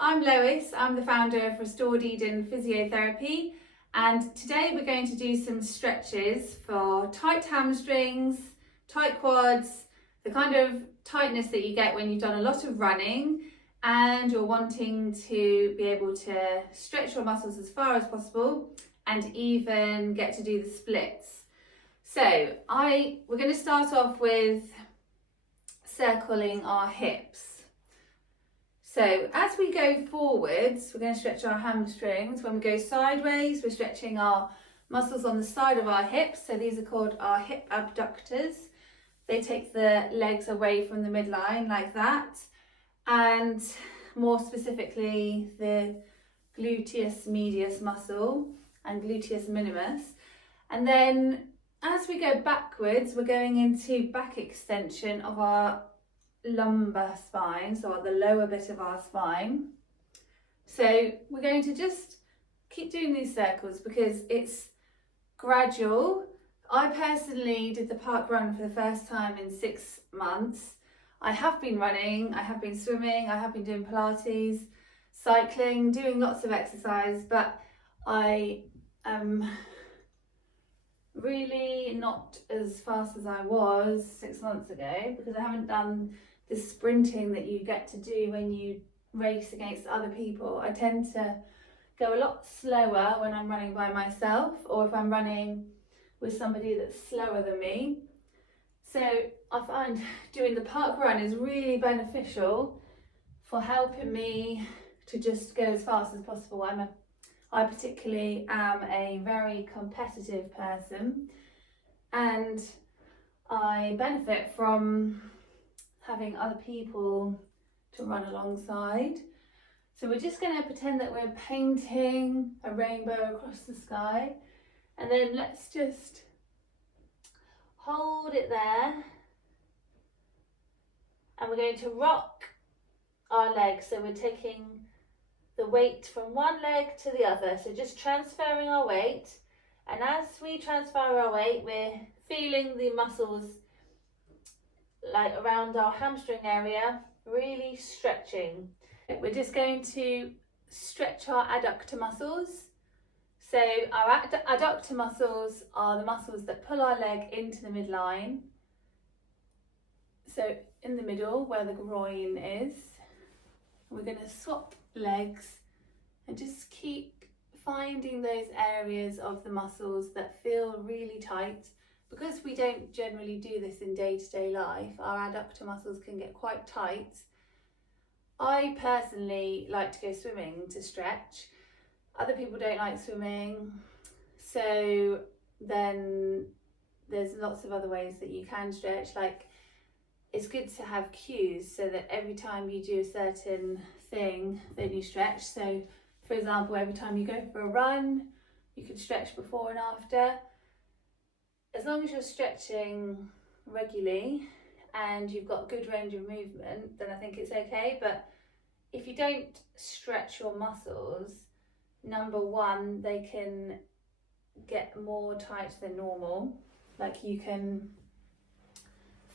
I'm Lois. I'm the founder of Restored Eden Physiotherapy, and today we're going to do some stretches for tight hamstrings, tight quads, the kind of tightness that you get when you've done a lot of running and you're wanting to be able to stretch your muscles as far as possible and even get to do the splits. So we're going to start off with circling our hips. So as we go forwards, we're going to stretch our hamstrings. When we go sideways, we're stretching our muscles on the side of our hips. So these are called our hip abductors. They take the legs away from the midline like that. And more specifically, the gluteus medius muscle and gluteus minimus. And then as we go backwards, we're going into back extension of our lumbar spine, so the lower bit of our spine. So we're going to just keep doing these circles because it's gradual. I personally did the park run for the first time in 6 months. I have been running, I have been swimming, I have been doing Pilates, cycling, doing lots of exercise, but I am really not as fast as I was 6 months ago because I haven't done the sprinting that you get to do when you race against other people. I tend to go a lot slower when I'm running by myself or if I'm running with somebody that's slower than me. So I find doing the park run is really beneficial for helping me to just go as fast as possible. I particularly am a very competitive person and I benefit from having other people to run alongside. So we're just going to pretend that we're painting a rainbow across the sky, and then let's just hold it there, and we're going to rock our legs. So we're taking the weight from one leg to the other, so just transferring our weight, and as we transfer our weight we're feeling the muscles like around our hamstring area really stretching. We're just going to stretch our adductor muscles. So our adductor muscles are the muscles that pull our leg into the midline, so in the middle where the groin is. We're going to swap legs and just keep finding those areas of the muscles that feel really tight. Because we don't generally do this in day-to-day life, our adductor muscles can get quite tight. I personally like to go swimming to stretch. Other people don't like swimming, so then there's lots of other ways that you can stretch. Like, it's good to have cues so that every time you do a certain thing, then you stretch. So, for example, every time you go for a run, you can stretch before and after. As long as you're stretching regularly and you've got good range of movement, then I think it's okay. But if you don't stretch your muscles, number one, they can get more tight than normal. Like, you can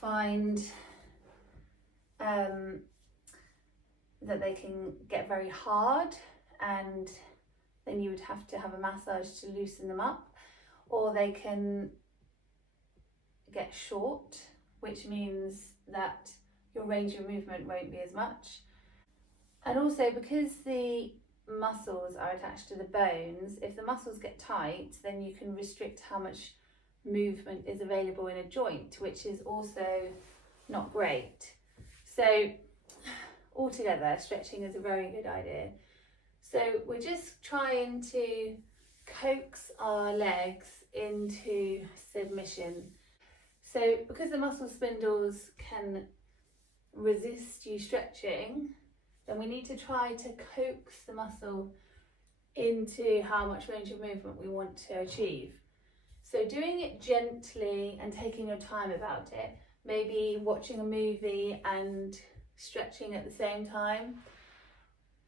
find that they can get very hard, and then you would have to have a massage to loosen them up, or they can get short, which means that your range of movement won't be as much. And also, because the muscles are attached to the bones, if the muscles get tight, then you can restrict how much movement is available in a joint, which is also not great. So altogether, stretching is a very good idea. So we're just trying to coax our legs into submission. So because the muscle spindles can resist you stretching, then we need to try to coax the muscle into how much range of movement we want to achieve. So doing it gently and taking your time about it, maybe watching a movie and stretching at the same time,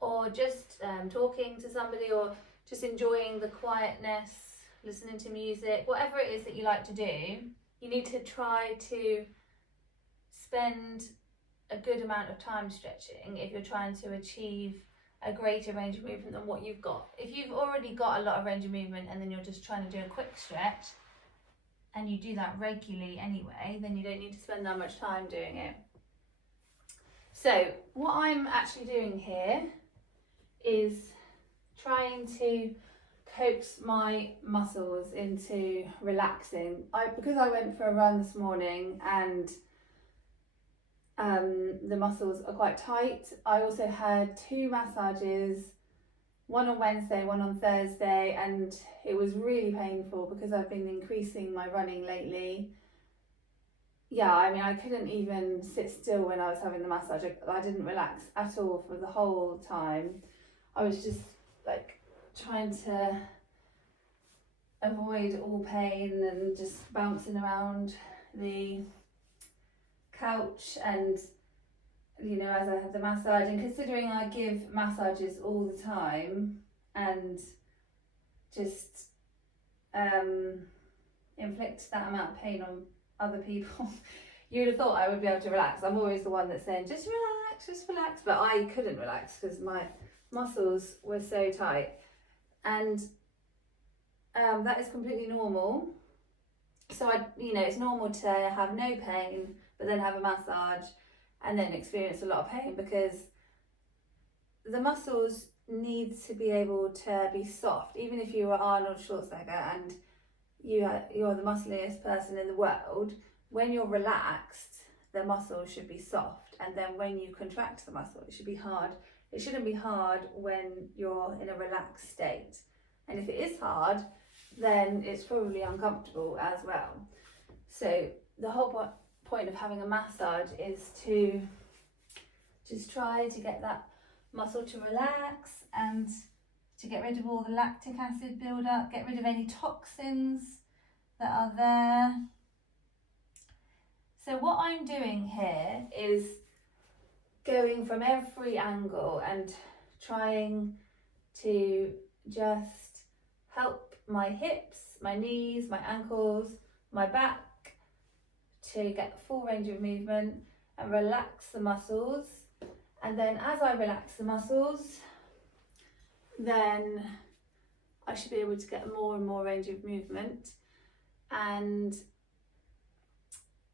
or just talking to somebody, or just enjoying the quietness, listening to music, whatever it is that you like to do. You need to try to spend a good amount of time stretching if you're trying to achieve a greater range of movement than what you've got. If you've already got a lot of range of movement and then you're just trying to do a quick stretch and you do that regularly anyway, then you don't need to spend that much time doing it. So what I'm actually doing here is trying to coax my muscles into relaxing. Because I went for a run this morning and the muscles are quite tight, I also had 2 massages, one on Wednesday, one on Thursday, and it was really painful because I've been increasing my running lately. Yeah, I mean, I couldn't even sit still when I was having the massage. I didn't relax at all for the whole time. I was just like trying to avoid all pain and just bouncing around the couch, and you know, as I had the massage, and considering I give massages all the time and just inflict that amount of pain on other people, you would have thought I would be able to relax. I'm always the one that's saying just relax, but I couldn't relax because my muscles were so tight, and that is completely normal. So it's normal to have no pain but then have a massage and then experience a lot of pain, because the muscles need to be able to be soft. Even if you are Arnold Schwarzenegger and you're the muscliest person in the world, when you're relaxed, the muscle should be soft, and then when you contract the muscle, it should be hard. It shouldn't be hard when you're in a relaxed state. And if it is hard, then it's probably uncomfortable as well. So the whole point of having a massage is to just try to get that muscle to relax and to get rid of all the lactic acid buildup, get rid of any toxins that are there. So what I'm doing here is going from every angle and trying to just help my hips, my knees, my ankles, my back to get full range of movement and relax the muscles. And then as I relax the muscles, then I should be able to get more and more range of movement and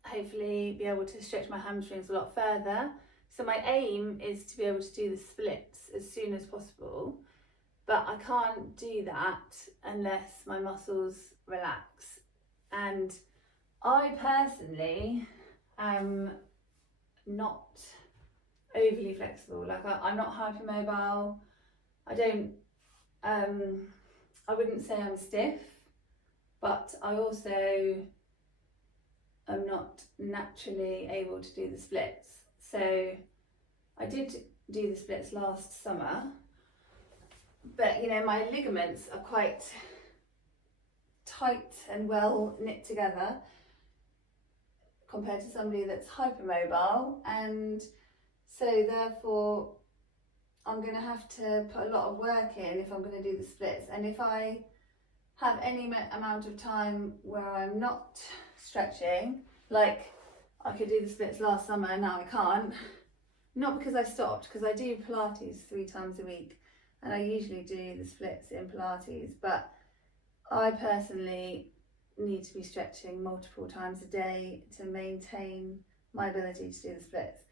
hopefully be able to stretch my hamstrings a lot further. So my aim is to be able to do the splits as soon as possible, but I can't do that unless my muscles relax. And I personally am not overly flexible. Like I'm not hypermobile. I wouldn't say I'm stiff, but I also am not naturally able to do the splits. So I did do the splits last summer, but my ligaments are quite tight and well knit together compared to somebody that's hypermobile, and so therefore I'm going to have to put a lot of work in if I'm going to do the splits. And if I have any amount of time where I'm not stretching, like I could do the splits last summer and now I can't, not because I stopped, because I do Pilates 3 times a week and I usually do the splits in Pilates, but I personally need to be stretching multiple times a day to maintain my ability to do the splits.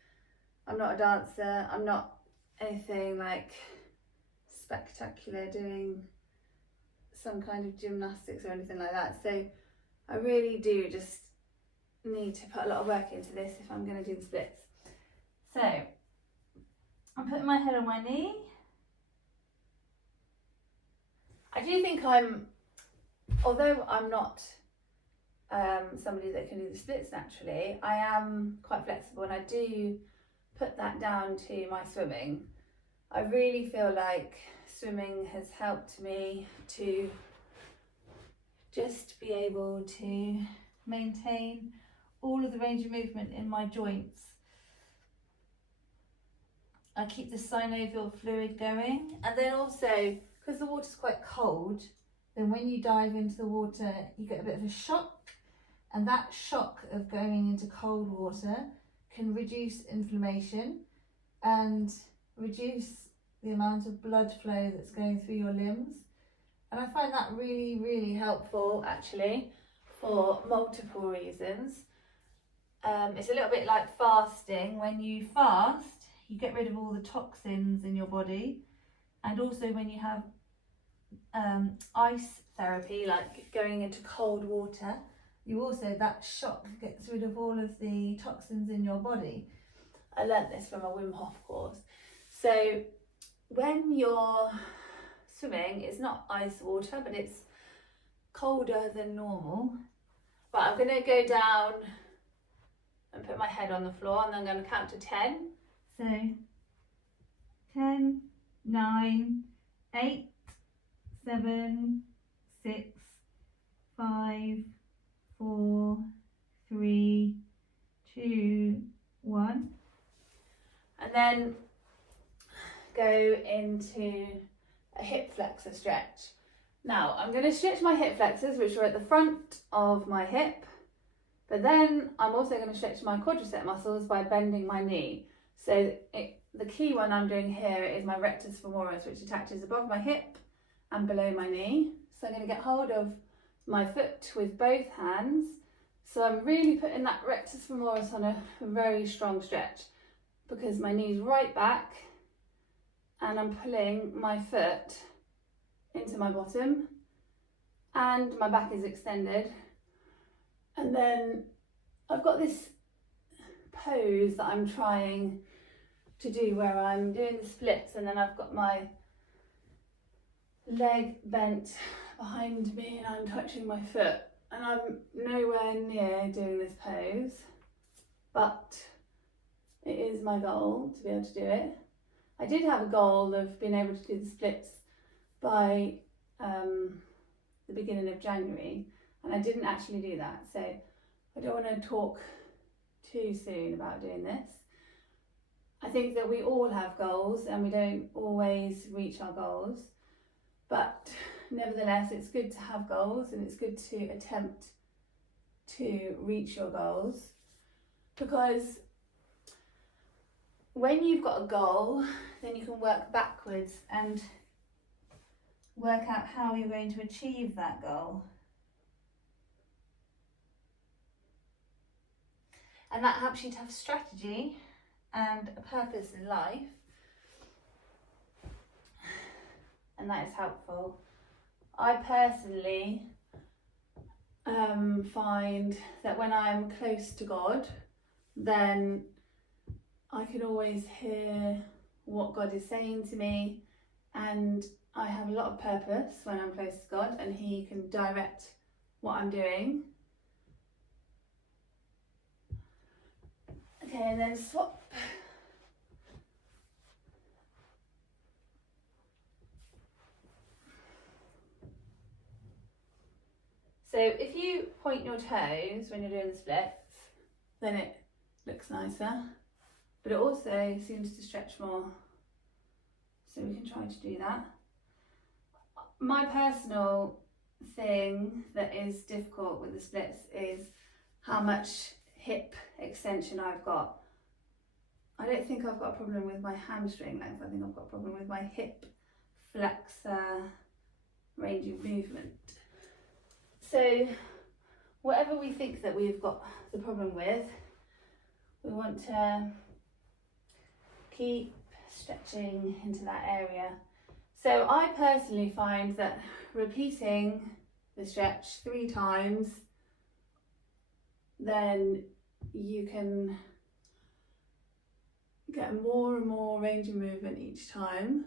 I'm not a dancer, I'm not anything like spectacular doing some kind of gymnastics or anything like that, so I really do just need to put a lot of work into this if I'm going to do the splits. So I'm putting my head on my knee. I do think although I'm not somebody that can do the splits naturally, I am quite flexible, and I do put that down to my swimming. I really feel like swimming has helped me to just be able to maintain all of the range of movement in my joints. I keep the synovial fluid going, and then also because the water's quite cold, then when you dive into the water you get a bit of a shock, and that shock of going into cold water can reduce inflammation and reduce the amount of blood flow that's going through your limbs. And I find that really, really helpful actually for multiple reasons. It's a little bit like fasting. When you fast, you get rid of all the toxins in your body. And also when you have ice therapy, like going into cold water, you also, that shock gets rid of all of the toxins in your body. I learnt this from a Wim Hof course. So when you're swimming, it's not ice water, but it's colder than normal. But I'm going to go down and put my head on the floor, and then I'm going to count to 10. So 10, 9, 8, 7, 6, 5, 4, 3, 2, 1. And then go into a hip flexor stretch. Now I'm going to stretch my hip flexors, which are at the front of my hip, but then I'm also going to stretch my quadricep muscles by bending my knee. So the key one I'm doing here is my rectus femoris, which attaches above my hip and below my knee. So I'm going to get hold of my foot with both hands. So I'm really putting that rectus femoris on a very strong stretch, because my knee's right back and I'm pulling my foot into my bottom and my back is extended. And then I've got this pose that I'm trying to do where I'm doing the splits, and then I've got my leg bent behind me and I'm touching my foot, and I'm nowhere near doing this pose, but it is my goal to be able to do it. I did have a goal of being able to do the splits by the beginning of January, and I didn't actually do that, so I don't want to talk too soon about doing this. I think that we all have goals and we don't always reach our goals, but nevertheless it's good to have goals, and it's good to attempt to reach your goals, because when you've got a goal, then you can work backwards and work out how you're going to achieve that goal. And that helps you to have strategy and a purpose in life. And that is helpful. I personally find that when I'm close to God, then I can always hear what God is saying to me, and I have a lot of purpose when I'm close to God, and He can direct what I'm doing. Okay, and then swap. So if you point your toes when you're doing the splits, then it looks nicer, but it also seems to stretch more. So we can try to do that. My personal thing that is difficult with the splits is how much hip extension I've got. I don't think I've got a problem with my hamstring length. I think I've got a problem with my hip flexor range of movement. So whatever we think that we've got the problem with, we want to keep stretching into that area. So I personally find that repeating the stretch 3 times, then you can get more and more range of movement each time.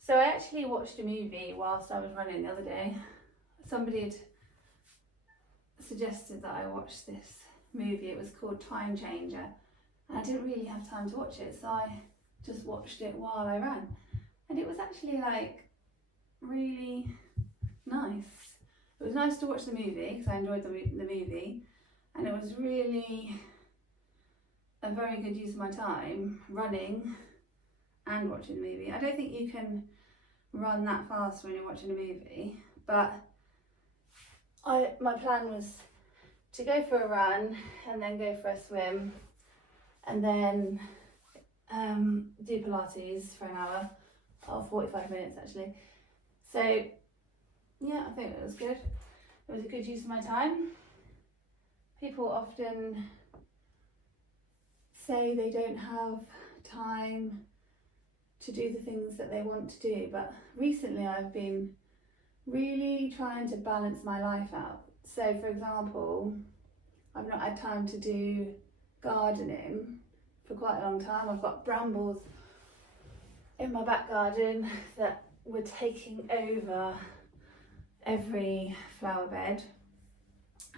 So I actually watched a movie whilst I was running the other day. Somebody had suggested that I watch this movie. It was called Time Changer, and I didn't really have time to watch it, so I just watched it while I ran, and it was actually like really nice. It was nice to watch the movie because I enjoyed the movie, and it was really a very good use of my time running and watching a movie. I don't think you can run that fast when you're watching a movie, but my plan was to go for a run and then go for a swim and then do Pilates for an hour, or 45 minutes actually. So yeah, I think it was good. It was a good use of my time. People often say they don't have time to do the things that they want to do, but recently I've been really trying to balance my life out. So for example, I've not had time to do gardening for quite a long time. I've got brambles in my back garden that were taking over every flower bed,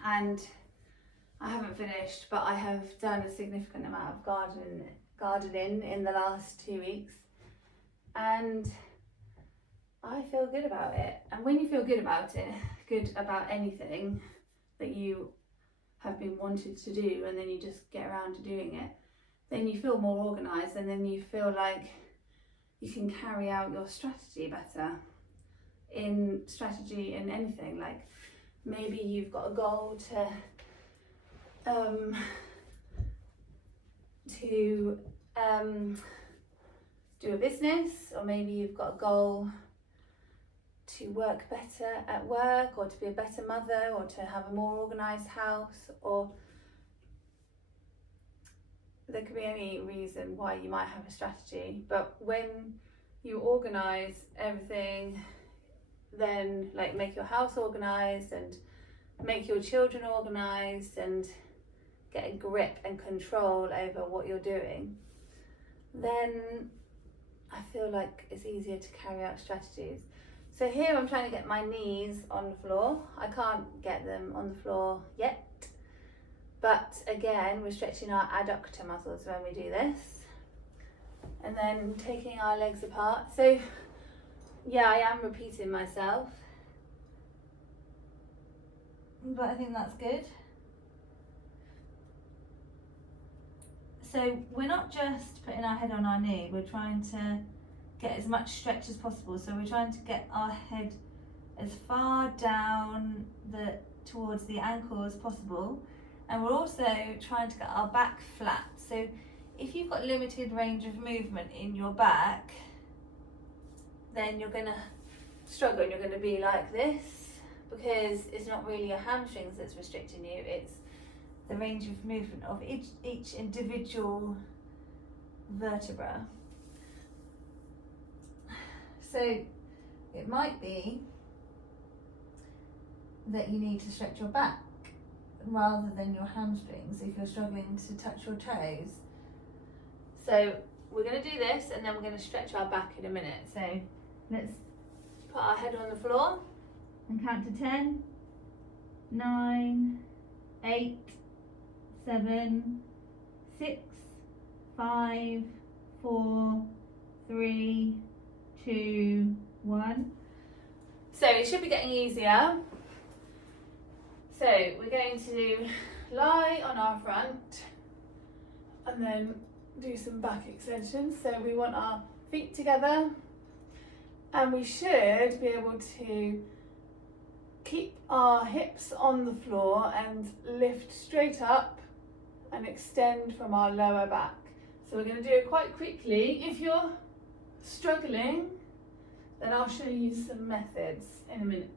and I haven't finished, but I have done a significant amount of gardening in the last 2 weeks, and I feel good about it. And when you feel good about it, good about anything that you have been wanted to do, and then you just get around to doing it, then you feel more organised, and then you feel like you can carry out your strategy better. In strategy in anything, like maybe you've got a goal to do a business, or maybe you've got a goal to work better at work, or to be a better mother, or to have a more organised house, or there could be any reason why you might have a strategy. But when you organise everything, then like make your house organised and make your children organised and get a grip and control over what you're doing, then I feel like it's easier to carry out strategies. So here I'm trying to get my knees on the floor. I can't get them on the floor yet, but again, we're stretching our adductor muscles when we do this, and then taking our legs apart. So yeah, I am repeating myself, but I think that's good. So we're not just putting our head on our knee, we're trying to get as much stretch as possible. So we're trying to get our head as far down towards the ankle as possible, and we're also trying to get our back flat. So if you've got limited range of movement in your back, then you're going to struggle, and you're going to be like this, because it's not really your hamstrings that's restricting you, it's the range of movement of each individual vertebra. So it might be that you need to stretch your back rather than your hamstrings if you're struggling to touch your toes. So we're going to do this, and then we're going to stretch our back in a minute. So let's put our head on the floor and count to 10, 9, 8, 7, 6, 5, 4, 3, 2, 1. So it should be getting easier. So we're going to lie on our front and then do some back extensions. So we want our feet together, and we should be able to keep our hips on the floor and lift straight up and extend from our lower back. So we're going to do it quite quickly. If you're struggling, then I'll show you some methods in a minute.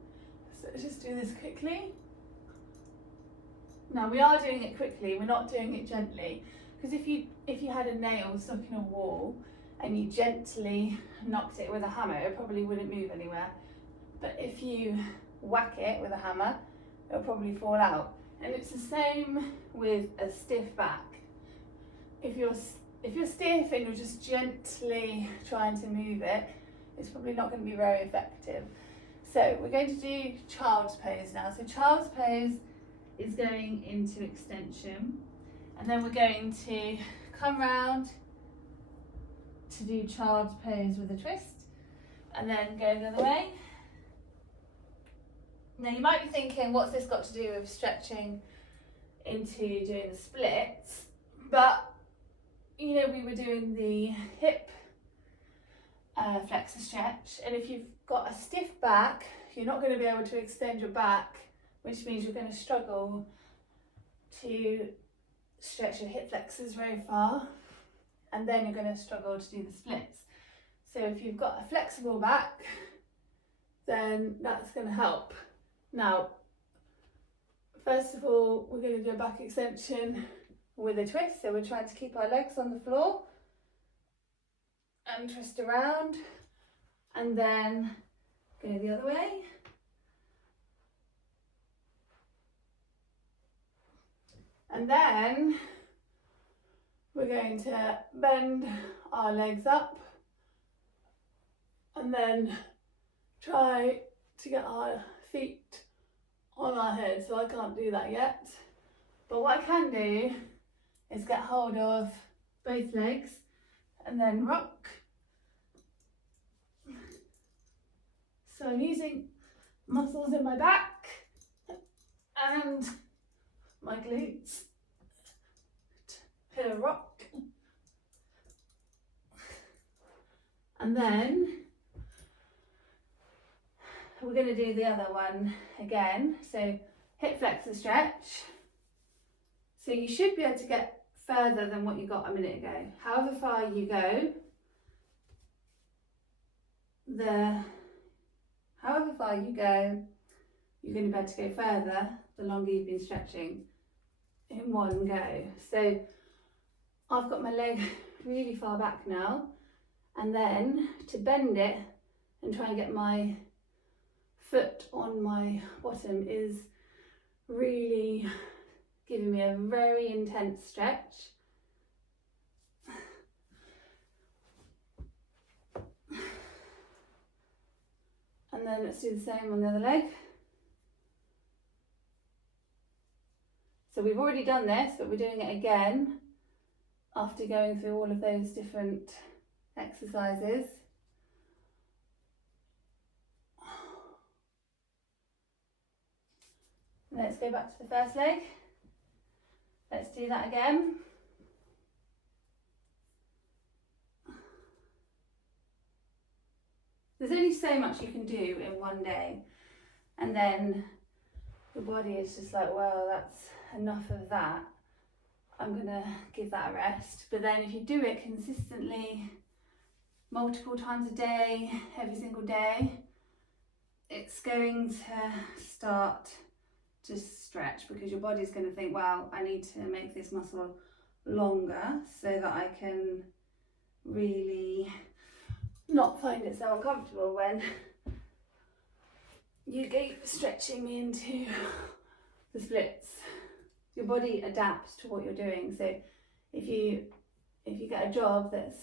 So let's just do this quickly. Now we are doing it quickly, we're not doing it gently, because if you had a nail stuck in a wall and you gently knocked it with a hammer, it probably wouldn't move anywhere. But if you whack it with a hammer, it'll probably fall out. And it's the same with a stiff back. If you're stiff and you're just gently trying to move it, it's probably not going to be very effective. So we're going to do child's pose now. So child's pose is going into extension, and then we're going to come round to do child's pose with a twist, and then go the other way. Now you might be thinking, what's this got to do with stretching into doing the splits? But you know, we were doing the hip flexor stretch, and if you've got a stiff back, you're not going to be able to extend your back, which means you're going to struggle to stretch your hip flexors very far, and then you're going to struggle to do the splits. So if you've got a flexible back, then that's going to help. Now, first of all, we're going to do a back extension with a twist. So we're trying to keep our legs on the floor and twist around, and then go the other way. And then we're going to bend our legs up and then try to get our feet on our head. So I can't do that yet, but what I can do is get hold of both legs and then rock. So I'm using muscles in my back and my glutes to rock. And then we're going to do the other one again. So hip flexor stretch. So you should be able to get further than what you got a minute ago. However far you go, you're going to be able to go further the longer you've been stretching in one go. So I've got my leg really far back now, and then to bend it and try and get my foot on my bottom is really giving me a very intense stretch. And then let's do the same on the other leg. So we've already done this, but we're doing it again after going through all of those different exercises. Let's go back to the first leg. Let's do that again. There's only so much you can do in one day, and then your body is just like, well, that's enough of that. I'm gonna give that a rest. But then if you do it consistently, multiple times a day, every single day, it's going to start to stretch, because your body's going to think, well, I need to make this muscle longer so that I can really not find it so uncomfortable when you go stretching me into the splits. Your body adapts to what you're doing. So if you get a job that's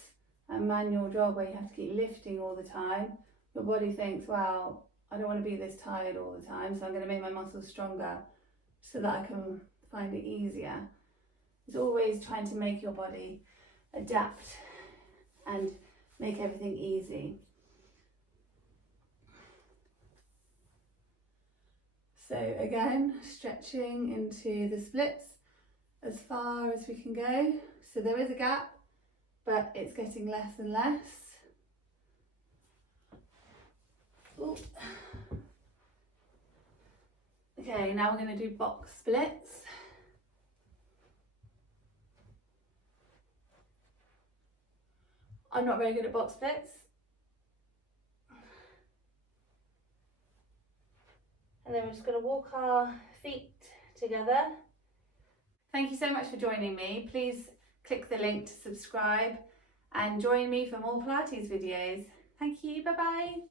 a manual job where you have to keep lifting all the time, your body thinks, well, I don't want to be this tired all the time, so I'm going to make my muscles stronger so that I can find it easier. It's always trying to make your body adapt and make everything easy. So again, stretching into the splits as far as we can go. So there is a gap, but it's getting less and less. Ooh. Okay, now we're going to do box splits. I'm not very good at box splits. And then we're just going to walk our feet together. Thank you so much for joining me. Please click the link to subscribe and join me for more Pilates videos. Thank you, bye bye.